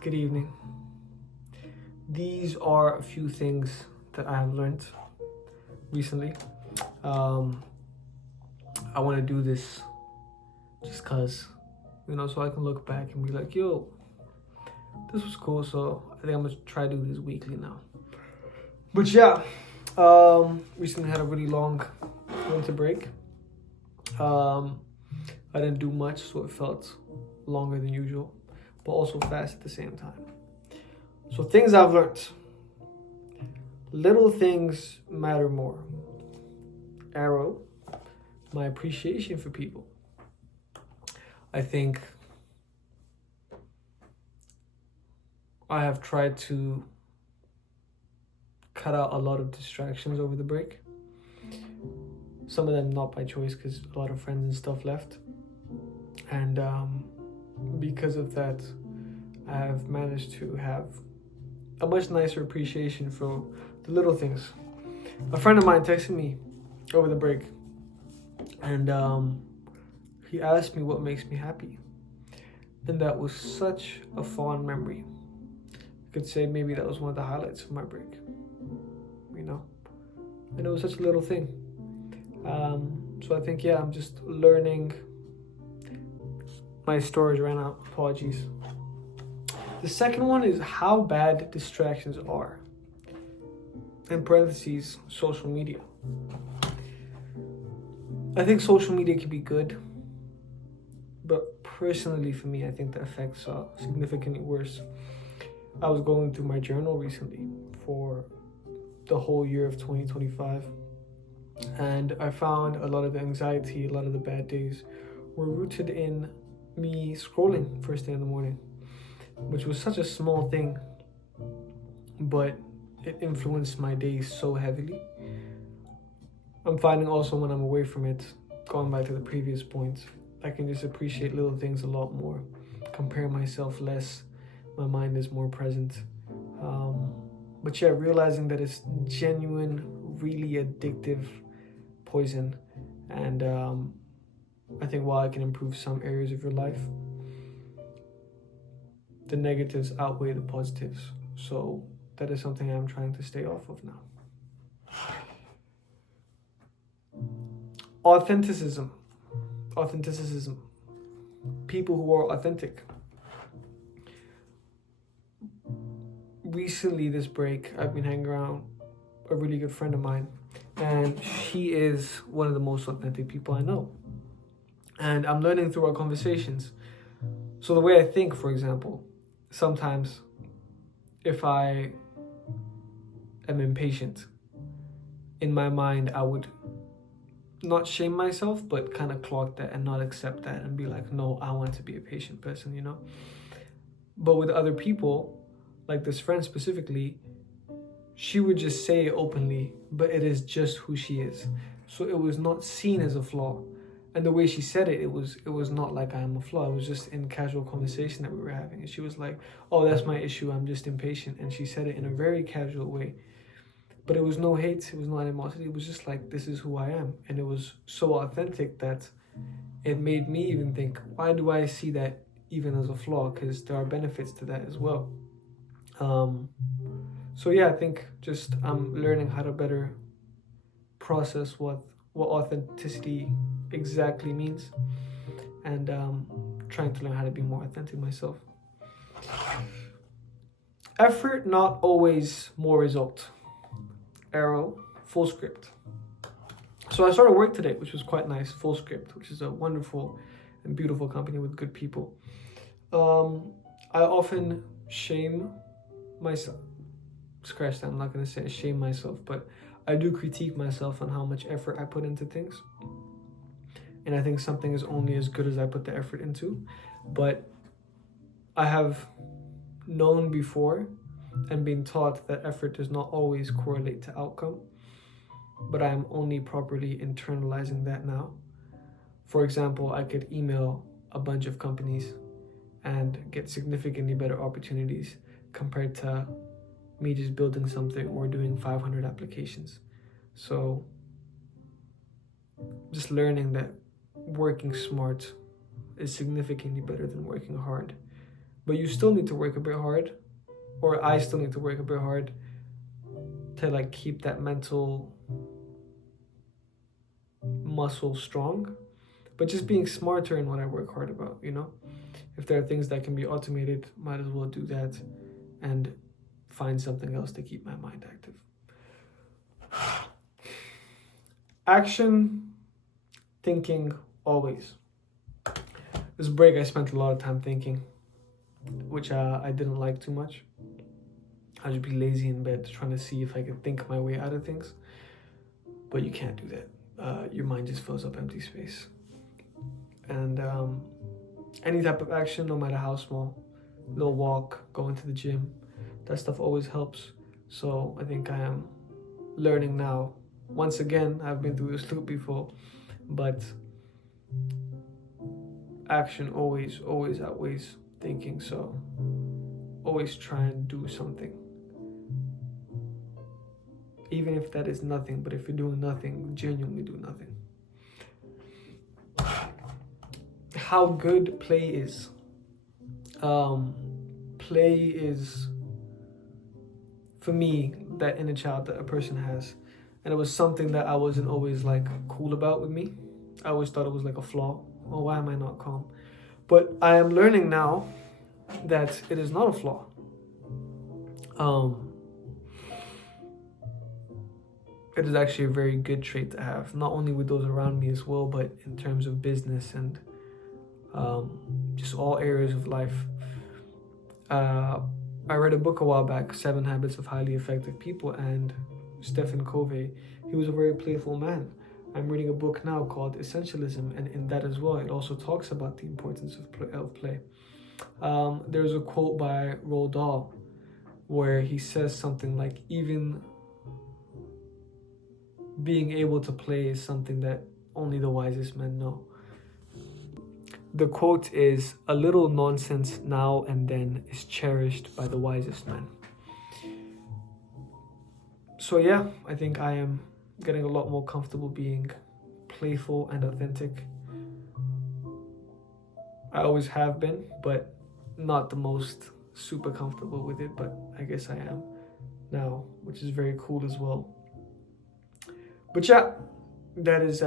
Good evening. These are a few things that I have learned recently. Um, I want to do this just because, so I can look back and be like, yo, this was cool. So I think I'm going to try to do this weekly now. But yeah, recently had a really long winter break. Um, I didn't do much, so it felt longer than usual, but also fast at the same time. So things I've learned. Little things matter more. Arrow, my appreciation for people. I think I have tried to cut out a lot of distractions over the break. Some of them not by choice because a lot of friends and stuff left. And because of that, I have managed to have a much nicer appreciation for the little things. A friend of mine texted me over the break and he asked me what makes me happy. And that was such a fond memory. I could say maybe that was one of the highlights of my break, And it was such a little thing. So I think, I'm just learning. My storage ran out. Apologies. The second one is how bad distractions are. In parentheses, social media. I think social media can be good, but personally for me, I think the effects are significantly worse. I was going through my journal recently for the whole year of 2025, and I found a lot of the anxiety, a lot of the bad days were rooted in me scrolling first thing in the morning, which was such a small thing, but it influenced my days so heavily. I'm finding also when I'm away from it, going back to the previous point, I can just appreciate little things a lot more, compare myself less, my mind is more present. But realizing that it's genuine, really addictive poison. And I think while it can improve some areas of your life, the negatives outweigh the positives. So that is something I'm trying to stay off of now. Authenticism. People who are authentic. Recently, this break, I've been hanging around a really good friend of mine, and she is one of the most authentic people I know. And I'm learning through our conversations. So the way I think, for example, sometimes if I am impatient, in my mind, I would not shame myself, but kind of clock that and not accept that and be like, no, I want to be a patient person, But with other people, like this friend specifically, she would just say it openly, but it is just who she is. So it was not seen as a flaw. And the way she said it, it was not like I am a flaw. It was just in casual conversation that we were having. And she was like, oh, that's my issue. I'm just impatient. And she said it in a very casual way. But it was no hate. It was no animosity. It was just like, this is who I am. And it was so authentic that it made me even think, why do I see that even as a flaw? Because there are benefits to that as well. I think just I'm learning how to better process what authenticity exactly means, and trying to learn how to be more authentic myself. Effort, not always more result. Arrow, Fullscript. So I started work today, which was quite nice. Fullscript, which is a wonderful and beautiful company with good people. I often shame myself. Scratch that, I'm not going to say shame myself, but I do critique myself on how much effort I put into things. And I think something is only as good as I put the effort into. But I have known before and been taught that effort does not always correlate to outcome. But I am only properly internalizing that now. For example, I could email a bunch of companies and get significantly better opportunities compared to me just building something or doing 500 applications. So just learning that working smart is significantly better than working hard, but you still need to work a bit hard, or I still need to work a bit hard to like keep that mental muscle strong. But just being smarter in what I work hard about, you know? If there are things that can be automated, might as well do that and find something else to keep my mind active. Action, thinking, always. This break, I spent a lot of time thinking, which I didn't like too much. I'd just be lazy in bed trying to see if I could think my way out of things. But you can't do that. Your mind just fills up empty space. And any type of action, no matter how small, little walk, going to the gym, that stuff always helps. So I think I am learning now. Once again, I've been through this loop before, but action always outweighs thinking. So always try and do something. Even if that is nothing, but if you're doing nothing, genuinely do nothing. How good play is. Play is, for me, that inner child that a person has. And it was something that I wasn't always like cool about with me. I always thought it was like a flaw. Oh, why am I not calm? But I am learning now that it is not a flaw. It is actually a very good trait to have, not only with those around me as well, but in terms of business and just all areas of life. I read a book a while back, 7 Habits of Highly Effective People, and Stephen Covey, he was a very playful man. I'm reading a book now called Essentialism, and in that as well, it also talks about the importance of play. There's a quote by Roald Dahl where he says something like, even being able to play is something that only the wisest men know. The quote is, "A little nonsense now and then is cherished by the wisest men." So yeah, I think I am getting a lot more comfortable being playful and authentic. I always have been, but not the most super comfortable with it, but I guess I am now, which is very cool as well. But yeah, that is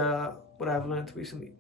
what I've learned recently.